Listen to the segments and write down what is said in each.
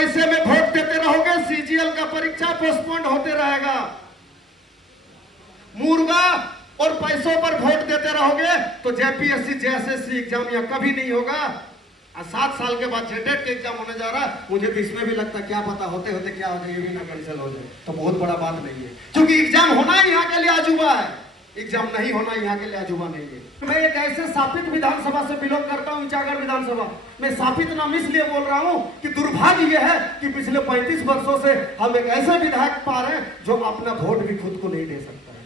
पैसे में वोट देते रहोगे, सीजीएल का परीक्षा पोस्टपोन्ड होते रहेगा। मुर्गा और पैसों पर वोट देते रहोगे तो जेपीएससी जेएसएससी एग्जाम यहाँ कभी नहीं होगा। 7 साल के बाद जेटेट के एग्जाम होने जा रहा है, मुझे तो इसमें भी लगता क्या पता होते होते क्या हो जाए, ये भी ना कैंसिल हो जाए तो बहुत बड़ा बात नहीं है, क्योंकि एग्जाम होना ही यहाँ के लिए अजूबा है, एग्जाम नहीं होना यहाँ के लिए अजूबा नहीं है। मैं एक ऐसे स्थापित विधानसभा से बिलोंग करता हूँ, इचागढ़ विधानसभा। मैं स्थापित नाम इसलिए बोल रहा हूँ कि दुर्भाग्य यह है कि पिछले 35 वर्षों से हम एक ऐसे विधायक पा रहे हैं जो अपना वोट भी खुद को नहीं दे सकता है।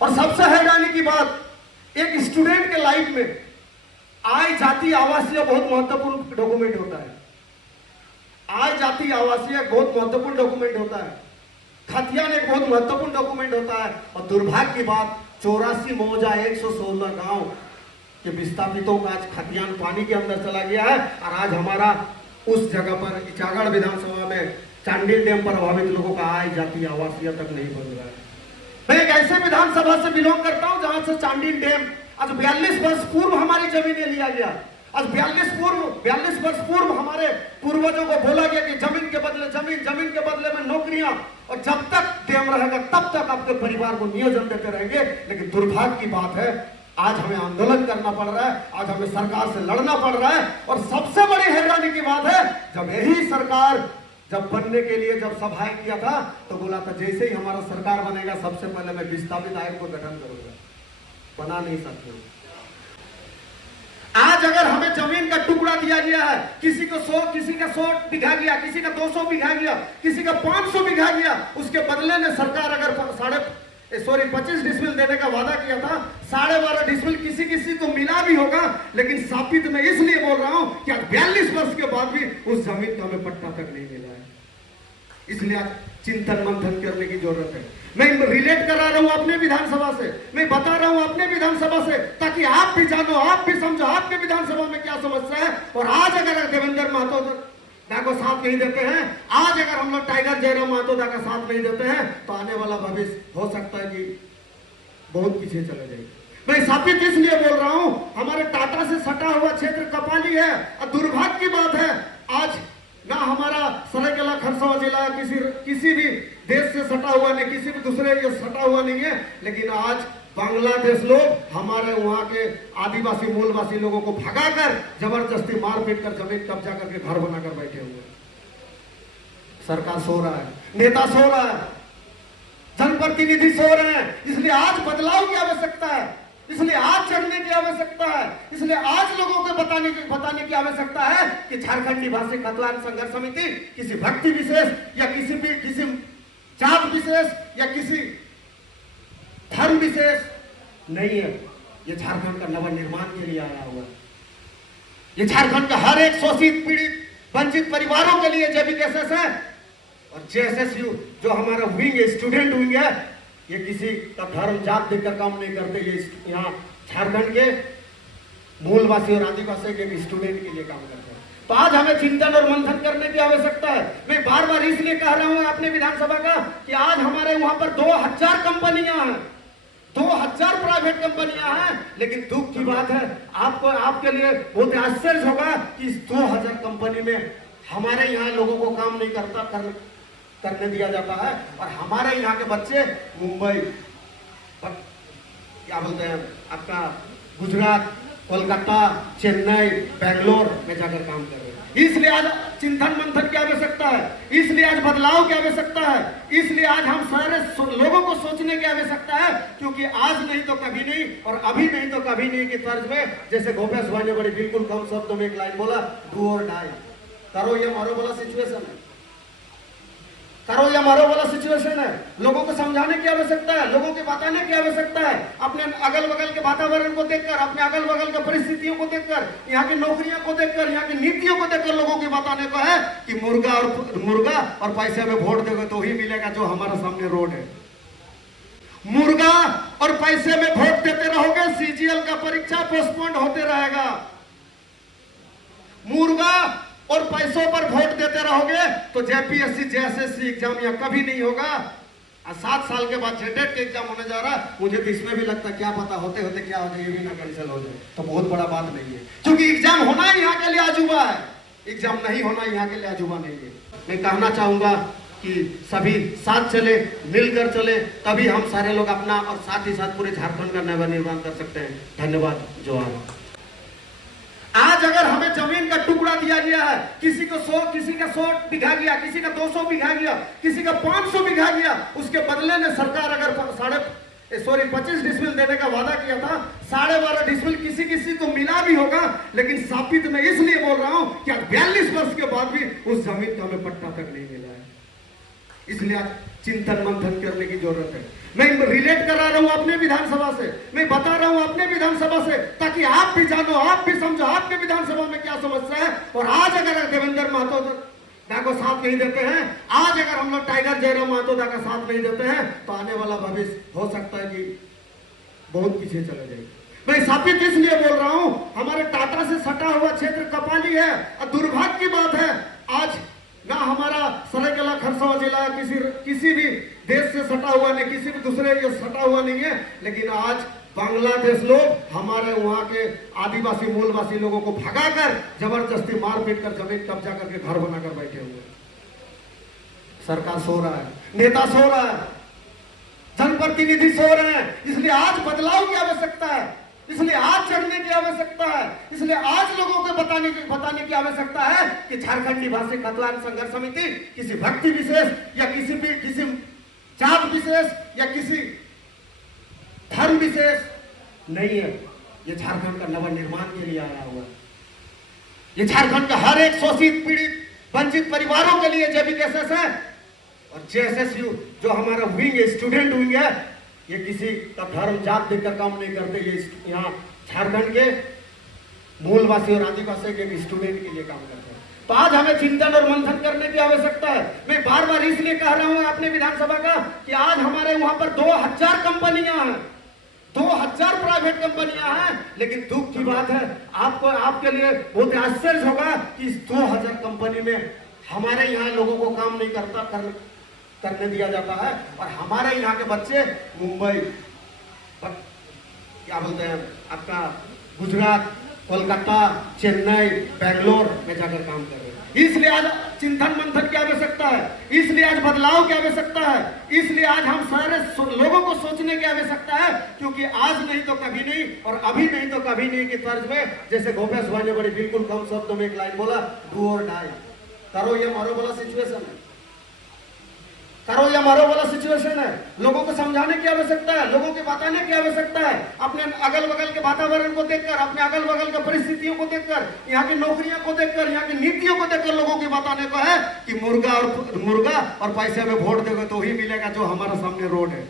और सबसे हैरानी की बात, एक स्टूडेंट के लाइफ में आय जाति आवासीय बहुत महत्वपूर्ण डॉक्यूमेंट होता है। आय जाति आवासीय बहुत महत्वपूर्ण डॉक्यूमेंट होता है। खतियान एक बहुत महत्वपूर्ण डॉक्यूमेंट होता है। और दुर्भाग्य की बात, 84 मौजा 116 गांव के विस्थापितों का आज खतियान पानी के अंदर चला गया है। और आज हमारा उस जगह पर इचागढ़ विधानसभा में चांडिल डैम पर प्रभावित लोगों का आय जाति आवासीय तक नहीं बन रहा है। मैं एक ऐसे विधानसभा से बिलोंग करता हूं जहां से चांडिल डैम आज 42 वर्ष पूर्व हमारी जमीनें लिया गया। आज 42 वर्ष पूर्व हमारे पूर्वजों को बोला गया कि जमीन के बदले जमीन, जमीन के बदले में नौकरियां, और जब तक डैम रहेगा तब तक आपके परिवार को नियोजन देते रहेंगे। लेकिन दुर्भाग्य की बात है, आज हमें आंदोलन करना पड़ रहा है, आज हमें सरकार से लड़ना पड़ रहा है। और सबसे बड़ी हैरानी की बात है, जब यही सरकार जब बनने के लिए जब सभाएं किया था तो बोला था जैसे ही हमारा सरकार बनेगा सबसे पहले मैं विस्थापित आयोग को गठन करूंगा। बना नहीं सकते। आज अगर हमें जमीन का टुकड़ा दिया गया है, किसी को 100, किसी का 100 बीघा गया, किसी का 200 बीघा गया, किसी का 500 बीघा गया, उसके बदले में सरकार अगर 25 डिसमिल देने का वादा किया था, 12.5 डिसमिल किसी को मिला भी होगा। लेकिन स्थापित मैं इसलिए बोल रहा हूं कि आज 42 वर्ष के बाद भी उस जमीन का हमें पट्टा तक नहीं मिला है। इसलिए आज चिंतन मंथन करने की जरूरत है। मैं रिलेट करा रहा हूं अपने विधानसभा से, मैं बता रहा हूं अपने विधानसभा से, ताकि आप भी जानो, आप भी समझो आपके विधानसभा में क्या समस्या है। और आज अगर देवेंद्र महतो दा को साथ नहीं देते हैं, आज अगर हम लोग टाइगर जयराम महतो दा का साथ नहीं देते हैं, तो आने वाला भविष्य हो सकता है कि बहुत पीछे चले जाएगा। मैं स्थापित इसलिए बोल रहा हूं, हमारे टाटा से सटा हुआ क्षेत्र कपाली है। और दुर्भाग्य की बात है, आज ना हमारा सरायकेला खरसावां जिला किसी भी देश से सटा हुआ नहीं, किसी भी दूसरे ये सटा हुआ नहीं है। लेकिन आज बांग्लादेश लोग हमारे वहां के आदिवासी मूलवासी लोगों को भगाकर जबरदस्ती मारपीट कर जमीन कब्जा करके घर बनाकर बैठे हुए। सरकार सो रहा है, नेता सो रहा है, जनप्रतिनिधि सो रहे हैं। इसलिए आज बदलाव की आवश्यकता है, इसलिए आज चढ़ने की आवश्यकता है, इसलिए आज लोगों को बताने की आवश्यकता है कि झारखंड निवासी कतलान संघर्ष समिति किसी व्यक्ति विशेष या किसी जात विशेष या किसी धर्म विशेष नहीं है। ये झारखंड का नवनिर्माण के लिए आया हुआ है। ये झारखंड का हर एक शोषित पीड़ित वंचित परिवारों के लिए जेबीकेएसएस है। और जेएसएसयू जो हमारा विंग स्टूडेंट विंग है, ये किसी का धर्म जात देखकर काम नहीं करते। ये यहाँ झारखंड के मूलवासी और आदिवासी के स्टूडेंट के लिए काम करते हैं। तो आज हमें चिंतन और मंथन करने की आवश्यकता है। मैं बार बार इसलिए कह रहा हूं अपने विधानसभा का कि आज हमारे वहां पर 2000 कंपनियां हैं, 2000 प्राइवेट कंपनियां हैं। लेकिन दुख की बात है, आपके लिए बहुत आश्चर्य होगा कि इस 2000 कंपनी में हमारे यहाँ लोगों को काम नहीं करने दिया जाता है। और हमारे यहाँ के बच्चे मुंबई, क्या बोलते हैं आपका, गुजरात, कोलकाता, चेन्नई, बेंगलोर में जाकर काम कर रहे हैं। इसलिए आज चिंतन मंथन की आवश्यकता है, इसलिए आज बदलाव की आवश्यकता है, इसलिए आज हम सारे लोगों को सोचने की आवश्यकता है। क्योंकि आज नहीं तो कभी नहीं और अभी नहीं तो कभी नहीं की तर्ज में, जैसे गोपेश भाई ने बड़ी बिल्कुल कम शब्दों में एक लाइन बोला, डू और डाई, करो या मारो वाला सिचुएशन है, करो या मारो वाला सिचुएशन है। लोगों को समझाने की आवश्यकता है, लोगों को बताने की आवश्यकता है। अपने अगल बगल के वातावरण को देखकर, अपने अगल बगल के परिस्थितियों को देखकर, यहाँ की नौकरियों को देखकर, यहाँ की नीतियों को देखकर लोगों को बताने को है कि मुर्गा और पैसे में वोट दोगे तो ही मिलेगा जो हमारा सामने रोड है। मुर्गा और पैसे में वोट देते रहोगे, सीजीएल का परीक्षा पोस्टपोन्ड होते रहेगा। मुर्गा और पैसों पर वोट देते रहोगे तो जेपीएससी जेएसएससी एग्जाम यहाँ कभी नहीं होगा। 7 साल के बाद जेटेट के एग्जाम होने जा रहा है, मुझे तो इसमें भी लगता क्या पता होते होते क्या हो जाए, ये भी ना कैंसिल हो जाए तो बहुत बड़ा बात नहीं है। क्योंकि एग्जाम होना ही यहाँ के लिए अजूबा है, एग्जाम नहीं होना यहाँ के लिए अजूबा नहीं है। मैं कहना चाहूँगा कि सभी साथ चले, मिलकर चले, तभी हम सारे लोग अपना और साथ ही साथ पूरे झारखंड का नवनिर्माण कर सकते हैं। धन्यवाद। जोहार। आज अगर हमें जमीन का टुकड़ा दिया गया है, किसी को 100, किसी का 100 बीघा गया, किसी का 200 बीघा गया, किसी का 500 बीघा गया, उसके बदले में सरकार अगर 25 डिसमिल देने का वादा किया था, 12.5 डिसमिल किसी किसी को मिला भी होगा, लेकिन साबित मैं इसलिए बोल रहा हूं कि आज 42 वर्ष के बाद भी उस जमीन का हमें पट्टा तक नहीं मिला है। इसलिए आज चिंतन मंथन करने की जरूरत है। मैं रिलेट करा रहा हूं अपने विधानसभा से, मैं बता रहा हूं अपने विधानसभा से, ताकि आप भी जानो, आप भी समझो आपके विधानसभा में क्या समस्या है। और आज अगर देवेंद्र महतो दा को साथ नहीं देते हैं, आज अगर हम लोग टाइगर जयराम महतो दा का साथ नहीं देते हैं, तो आने वाला भविष्य हो सकता है कि बहुत पीछे चले जाएगा। मैं साबित इसलिए बोल रहा हूं, हमारे टाटा से सटा हुआ क्षेत्र कपाली है, और दुर्भाग्य की बात है आज ना हमारा सरायकेला खरसावां जिला किसी भी देश से सटा हुआ नहीं, किसी भी दूसरे ये सटा हुआ नहीं है, लेकिन आज बांग्लादेश लोग हमारे वहां के आदिवासी मूलवासी लोगों को भगाकर जबरदस्ती मारपीट कर जमीन कब्जा करके घर बनाकर बैठे हुए। सरकार सो रहा है, नेता सो रहा है, जनप्रतिनिधि सो रहे हैं। इसलिए आज बदलाव की आवश्यकता है, इसलिए आज चढ़ने की आवश्यकता है, इसलिए आज लोगों को बताने की आवश्यकता है कि झारखंड निवासी कल्याण संघर्ष समिति किसी व्यक्ति विशेष या किसी जात विशेष या किसी धर्म विशेष नहीं है। ये झारखंड का नवनिर्माण के लिए आया हुआ है। ये झारखंड का हर एक शोषित, पीड़ित, वंचित परिवारों के लिए जेबीकेएसएस है। और जेएसएसयू जो हमारा विंग स्टूडेंट विंग है, ये किसी का धर्म जात देखकर काम नहीं करते। ये यहाँ झारखंड के मूलवासी और आदिवासी के स्टूडेंट के लिए काम करते हैं। तो आज हमें चिंतन और मंथन करने की आवश्यकता है। मैं बार बार इसलिए कह रहा हूं अपने विधानसभा का कि आज हमारे वहां पर 2000 कंपनियां हैं, 2000 प्राइवेट कंपनियां हैं, लेकिन दुख की बात है आपके लिए बहुत आश्चर्य होगा कि इस 2000 कंपनी में हमारे यहाँ लोगों को काम नहीं करने दिया जाता है। और हमारे यहाँ के बच्चे मुंबई, क्या बोलते हैं आपका, गुजरात, कोलकाता, चेन्नई, बेंगलोर में जाकर काम कर रहे हैं। इसलिए आज चिंतन मंथन की आवश्यकता है, इसलिए आज बदलाव की आवश्यकता है, इसलिए आज हम सारे लोगों को सोचने की आवश्यकता है। क्योंकि आज नहीं तो कभी नहीं और अभी नहीं तो कभी नहीं की तर्ज में, जैसे गोपेश भाई ने बड़ी बिल्कुल कम शब्दों में एक लाइन बोला, डू और डाई, करो या मरो वाला सिचुएशन है, करो या मरो वाला सिचुएशन है। लोगों को समझाने की आवश्यकता है, लोगों को बताने की आवश्यकता है। अपने अगल बगल के वातावरण को देखकर, अपने अगल बगल के परिस्थितियों को देखकर, यहाँ की नौकरियों को देखकर, यहाँ की नीतियों को देखकर लोगों को बताने को है कि मुर्गा और पैसे में वोट दोगे तो ही मिलेगा जो हमारा सामने रोड है।